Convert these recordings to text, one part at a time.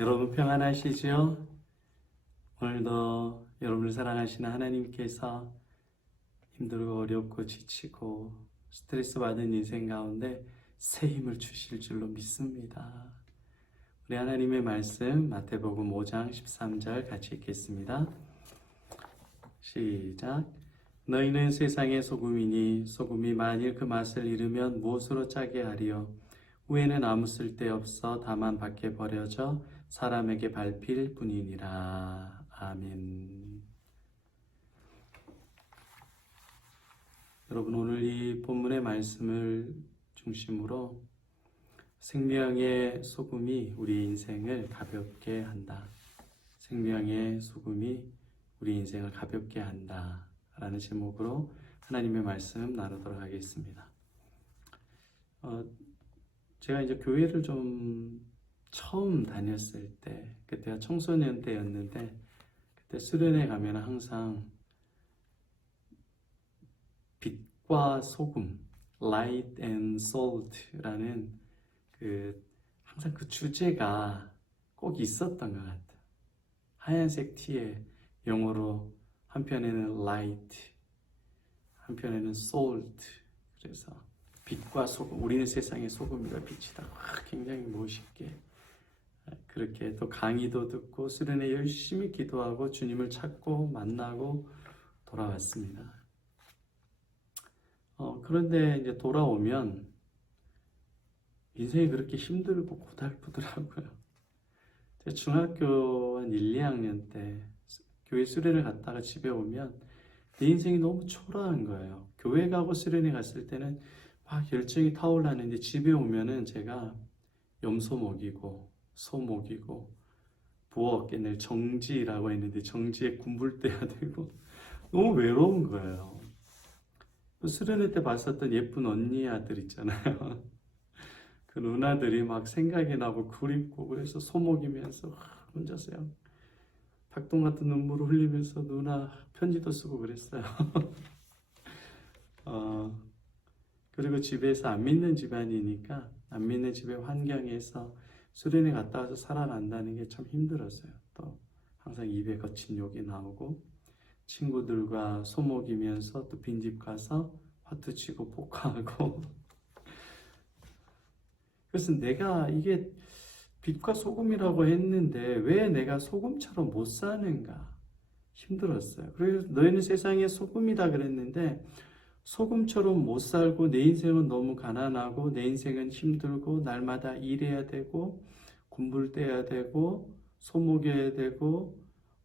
여러분 평안하시죠? 오늘도 여러분을 사랑하시는 하나님께서 힘들고 어렵고 지치고 스트레스 받은 인생 가운데 새 힘을 주실 줄로 믿습니다. 우리 하나님의 말씀 마태복음 5장 13절 같이 읽겠습니다. 시작. 너희는 세상의 소금이니 소금이 만일 그 맛을 잃으면 무엇으로 짜게 하리요? 후에는 아무 쓸데없어 다만 밖에 버려져 사람에게 밟힐 뿐이니라. 아멘. 여러분, 오늘 이 본문의 말씀을 중심으로 생명의 소금이 우리 인생을 가볍게 한다. 생명의 소금이 우리 인생을 가볍게 한다. 라는 제목으로 하나님의 말씀 나누도록 하겠습니다. 제가 이제 교회를 좀 처음 다녔을 때, 그때가 청소년 때였는데, 그때 수련회 가면 항상 빛과 소금, light and salt라는 항상 그 주제가 꼭 있었던 것 같아요. 하얀색 티에 영어로 한편에는 light, 한편에는 salt. 그래서 빛과 소금, 우리는 세상의 소금이다, 빛이다. 굉장히 멋있게 그렇게 또 강의도 듣고 수련회 열심히 기도하고 주님을 찾고 만나고 돌아왔습니다. 그런데 이제 돌아오면 인생이 그렇게 힘들고 고달프더라고요. 제가 중학교 한 1, 2학년 때 교회 수련회 갔다가 집에 오면 내 인생이 너무 초라한 거예요. 교회 가고 수련회 갔을 때는 막 열정이 타올랐는데 집에 오면은 제가 염소 먹이고 소 먹이고 부엌에 늘 정지라고 했는데 정지에 군불 떼야 되고 너무 외로운 거예요. 수련회 때 봤었던 예쁜 언니 아들 있잖아요. 그 누나들이 막 생각이 나고 그립고 그래서 소 먹이면서 혼자서요. 닭똥 같은 눈물을 흘리면서 누나 편지도 쓰고 그랬어요. 그리고 집에서 안 믿는 집안이니까 안 믿는 집의 환경에서 수련회 갔다 와서 살아간다는 게 참 힘들었어요. 또 항상 입에 거친 욕이 나오고 친구들과 소먹이면서 또 빈집 가서 화투 치고 포카하고 그래서 내가 이게 빛과 소금이라고 했는데 왜 내가 소금처럼 못 사는가 힘들었어요. 그래서 너희는 세상의 소금이다 그랬는데 소금처럼 못 살고 내 인생은 너무 가난하고 내 인생은 힘들고 날마다 일해야 되고 군불 떼야 되고 소먹여야 되고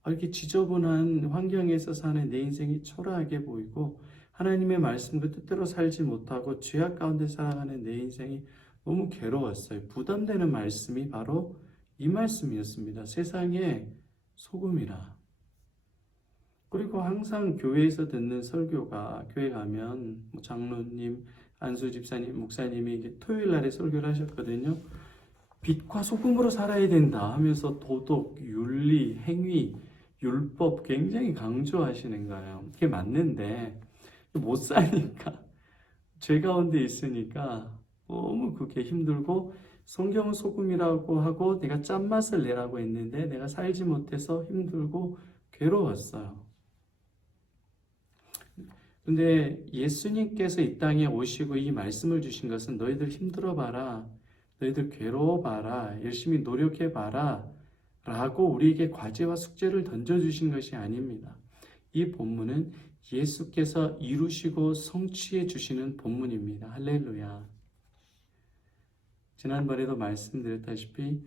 이렇게 지저분한 환경에서 사는 내 인생이 초라하게 보이고 하나님의 말씀과 뜻대로 살지 못하고 죄악 가운데 살아가는 내 인생이 너무 괴로웠어요. 부담되는 말씀이 바로 이 말씀이었습니다. 세상의 소금이라. 그리고 항상 교회에서 듣는 설교가 교회 가면 장로님, 안수 집사님, 목사님이 이게 토요일 날에 설교를 하셨거든요. 빛과 소금으로 살아야 된다 하면서 도덕, 윤리, 행위, 율법 굉장히 강조하시는 거예요. 그게 맞는데 못 사니까 죄 가운데 있으니까 너무 그게 힘들고 성경은 소금이라고 하고 내가 짠맛을 내라고 했는데 내가 살지 못해서 힘들고 괴로웠어요. 근데 예수님께서 이 땅에 오시고 이 말씀을 주신 것은 너희들 힘들어 봐라, 너희들 괴로워 봐라, 열심히 노력해 봐라 라고 우리에게 과제와 숙제를 던져주신 것이 아닙니다. 이 본문은 예수께서 이루시고 성취해 주시는 본문입니다. 할렐루야. 지난번에도 말씀드렸다시피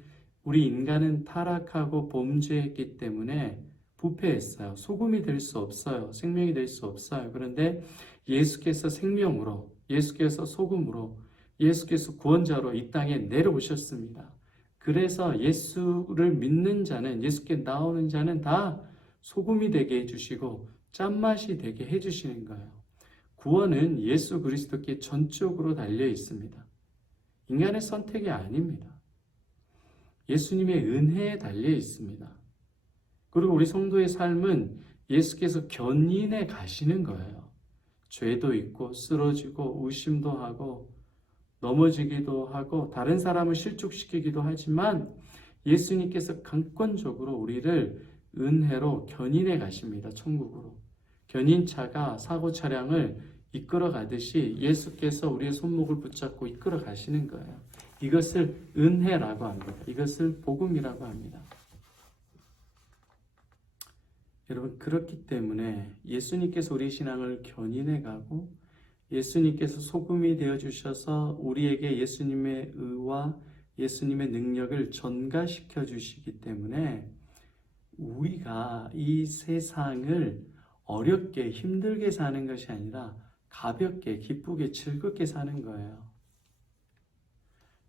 우리 인간은 타락하고 범죄했기 때문에 부패했어요. 소금이 될 수 없어요. 생명이 될 수 없어요. 그런데 예수께서 생명으로, 예수께서 소금으로, 예수께서 구원자로 이 땅에 내려오셨습니다. 그래서 예수를 믿는 자는, 예수께 나오는 자는 다 소금이 되게 해주시고 짠맛이 되게 해주시는 거예요. 구원은 예수 그리스도께 전적으로 달려 있습니다. 인간의 선택이 아닙니다. 예수님의 은혜에 달려 있습니다. 그리고 우리 성도의 삶은 예수께서 견인해 가시는 거예요. 죄도 있고 쓰러지고 의심도 하고 넘어지기도 하고 다른 사람을 실족시키기도 하지만 예수님께서 강권적으로 우리를 은혜로 견인해 가십니다. 천국으로. 견인차가 사고 차량을 이끌어 가듯이 예수께서 우리의 손목을 붙잡고 이끌어 가시는 거예요. 이것을 은혜라고 합니다. 이것을 복음이라고 합니다. 여러분, 그렇기 때문에 예수님께서 우리 신앙을 견인해 가고 예수님께서 소금이 되어 주셔서 우리에게 예수님의 의와 예수님의 능력을 전가시켜 주시기 때문에 우리가 이 세상을 어렵게 힘들게 사는 것이 아니라 가볍게 기쁘게 즐겁게 사는 거예요.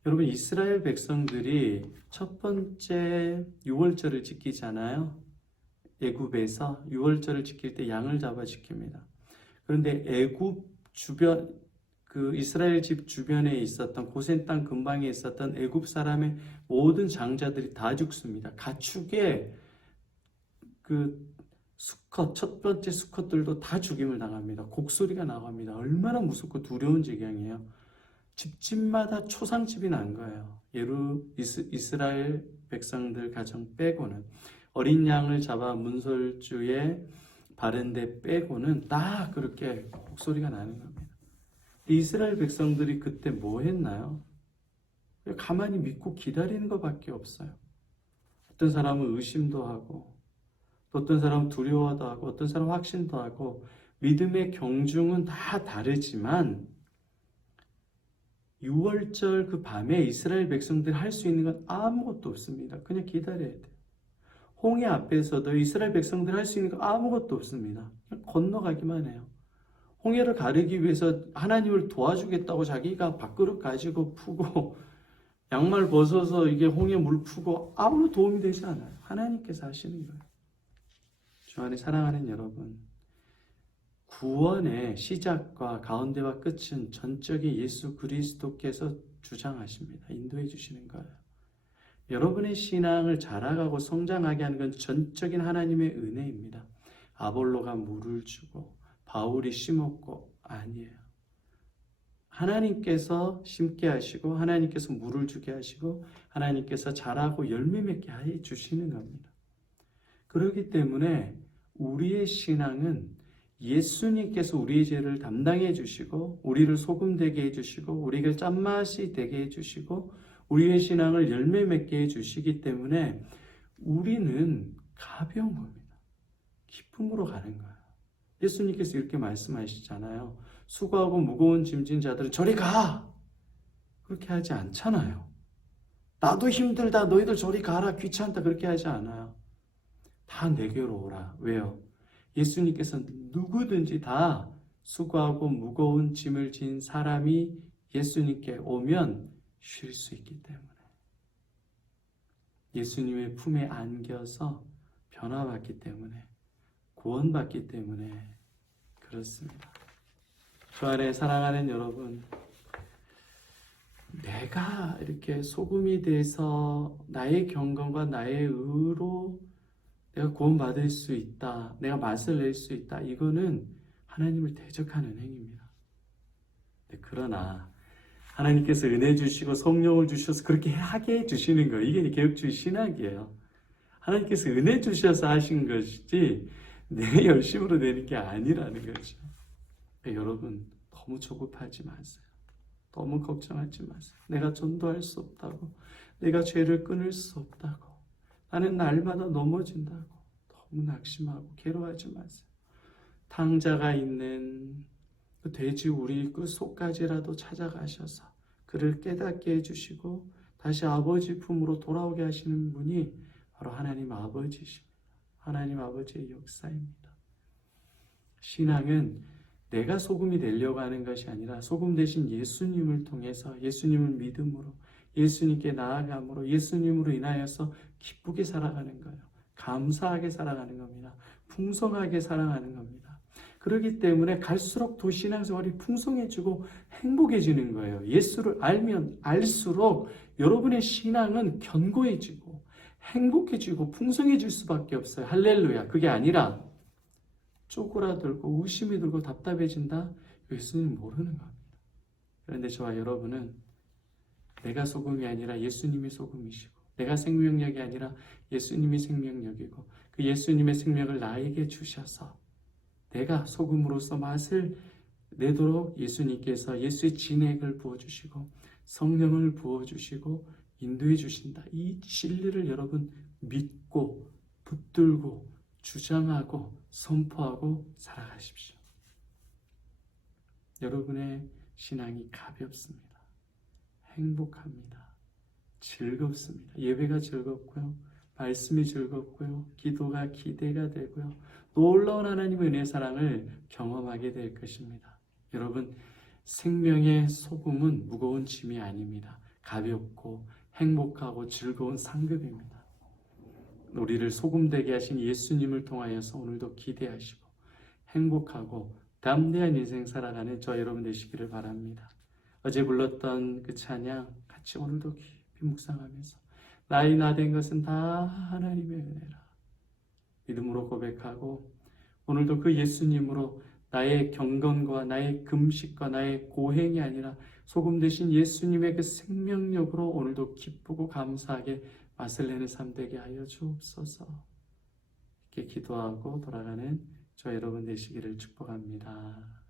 여러분, 이스라엘 백성들이 첫 번째 유월절을 지키잖아요. 애굽에서 유월절을 지킬 때 양을 잡아 지킵니다. 그런데 애굽 주변, 그 이스라엘 집 주변에 있었던 고센 땅 근방에 있었던 애굽 사람의 모든 장자들이 다 죽습니다. 가축의 그 수컷, 첫 번째 수컷들도 다 죽임을 당합니다. 곡소리가 나갑니다. 얼마나 무섭고 두려운 지경이에요. 집집마다 초상집이 난 거예요. 이스라엘 백성들 가정 빼고는. 어린 양을 잡아 문설주에 바른 데 빼고는 다 그렇게 곡소리가 나는 겁니다. 이스라엘 백성들이 그때 뭐 했나요? 가만히 믿고 기다리는 것밖에 없어요. 어떤 사람은 의심도 하고, 어떤 사람은 두려워도 하고, 어떤 사람은 확신도 하고, 믿음의 경중은 다 다르지만 6월절 그 밤에 이스라엘 백성들이 할 수 있는 건 아무것도 없습니다. 그냥 기다려야 돼요. 홍해 앞에서도 이스라엘 백성들이 할 수 있는 건 아무것도 없습니다. 그냥 건너가기만 해요. 홍해를 가르기 위해서 하나님을 도와주겠다고 자기가 밥그릇 가지고 푸고 양말 벗어서 이게 홍해 물 푸고 아무 도움이 되지 않아요. 하나님께서 하시는 거예요. 주 안에 사랑하는 여러분, 구원의 시작과 가운데와 끝은 전적인 예수 그리스도께서 주장하십니다. 인도해 주시는 거예요. 여러분의 신앙을 자라가고 성장하게 하는 건 전적인 하나님의 은혜입니다. 아볼로가 물을 주고 바울이 심었고 아니에요. 하나님께서 심게 하시고 하나님께서 물을 주게 하시고 하나님께서 자라고 열매 맺게 해 주시는 겁니다. 그렇기 때문에 우리의 신앙은 예수님께서 우리의 죄를 담당해 주시고 우리를 소금 되게 해 주시고 우리에게 짠맛이 되게 해 주시고 우리의 신앙을 열매 맺게 해 주시기 때문에 우리는 가벼운 겁니다. 기쁨으로 가는 거예요. 예수님께서 이렇게 말씀하시잖아요. 수고하고 무거운 짐진 자들은 저리 가! 그렇게 하지 않잖아요. 나도 힘들다, 너희들 저리 가라, 귀찮다, 그렇게 하지 않아요. 다 내게로 오라. 왜요? 예수님께서 누구든지 다 수고하고 무거운 짐을 진 사람이 예수님께 오면 쉴 수 있기 때문에 예수님의 품에 안겨서 변화받기 때문에 구원받기 때문에 그렇습니다. 주 안에 사랑하는 여러분, 내가 이렇게 소금이 돼서 나의 경건과 나의 의로 내가 구원받을 수 있다, 내가 맛을 낼 수 있다, 이거는 하나님을 대적하는 행위입니다. 그러나 하나님께서 은혜 주시고 성령을 주셔서 그렇게 하게 해주시는 거예요. 이게 개혁주의 신학이에요. 하나님께서 은혜 주셔서 하신 것이지 내 열심으로 되는 게 아니라는 거죠. 여러분, 너무 조급하지 마세요. 너무 걱정하지 마세요. 내가 전도할 수 없다고, 내가 죄를 끊을 수 없다고, 나는 날마다 넘어진다고 너무 낙심하고 괴로워하지 마세요. 탕자가 있는 그 돼지 우리 그 속까지라도 찾아가셔서 그를 깨닫게 해주시고 다시 아버지 품으로 돌아오게 하시는 분이 바로 하나님 아버지십니다. 하나님 아버지의 역사입니다. 신앙은 내가 소금이 되려고 하는 것이 아니라 소금 대신 예수님을 통해서 예수님을 믿음으로 예수님께 나아감으로 예수님으로 인하여서 기쁘게 살아가는 거예요. 감사하게 살아가는 겁니다. 풍성하게 살아가는 겁니다. 그렇기 때문에 갈수록 더 신앙생활이 풍성해지고 행복해지는 거예요. 예수를 알면 알수록 여러분의 신앙은 견고해지고 행복해지고 풍성해질 수밖에 없어요. 할렐루야. 그게 아니라 쪼그라들고 의심이 들고 답답해진다? 예수님 모르는 겁니다. 그런데 저와 여러분은 내가 소금이 아니라 예수님이 소금이시고 내가 생명력이 아니라 예수님이 생명력이고 그 예수님의 생명을 나에게 주셔서 내가 소금으로서 맛을 내도록 예수님께서 예수의 진액을 부어주시고 성령을 부어주시고 인도해 주신다. 이 진리를 여러분 믿고 붙들고 주장하고 선포하고 살아가십시오. 여러분의 신앙이 가볍습니다. 행복합니다. 즐겁습니다. 예배가 즐겁고요. 말씀이 즐겁고요. 기도가 기대가 되고요. 놀라운 하나님의 은혜의 사랑을 경험하게 될 것입니다. 여러분, 생명의 소금은 무거운 짐이 아닙니다. 가볍고 행복하고 즐거운 상급입니다. 우리를 소금되게 하신 예수님을 통하여서 오늘도 기대하시고 행복하고 담대한 인생 살아가는 저 여러분 되시기를 바랍니다. 어제 불렀던 그 찬양 같이 오늘도 깊이 묵상하면서 나의 나 된 것은 다 하나님의 은혜라 믿음으로 고백하고 오늘도 그 예수님으로 나의 경건과 나의 금식과 나의 고행이 아니라 소금 되신 예수님의 그 생명력으로 오늘도 기쁘고 감사하게 맛을 내는 삶 되게 하여 주옵소서. 이렇게 기도하고 돌아가는 저 여러분 되시기를 축복합니다.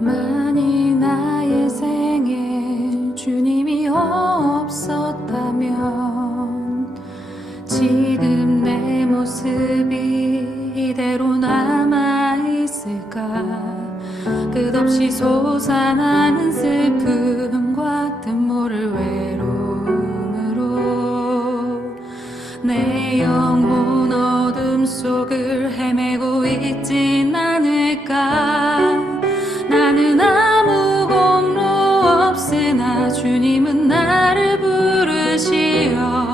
만일 나의 생에 주님이 없었다면 지금 내 모습이 이대로 남아있을까. 끝없이 솟아나는 슬픔과 뜸모를 외로움으로 내 영혼 어둠 속을 헤매고 있진 않을까. 나는 아무 공로 없으나 주님은 나를 부르시어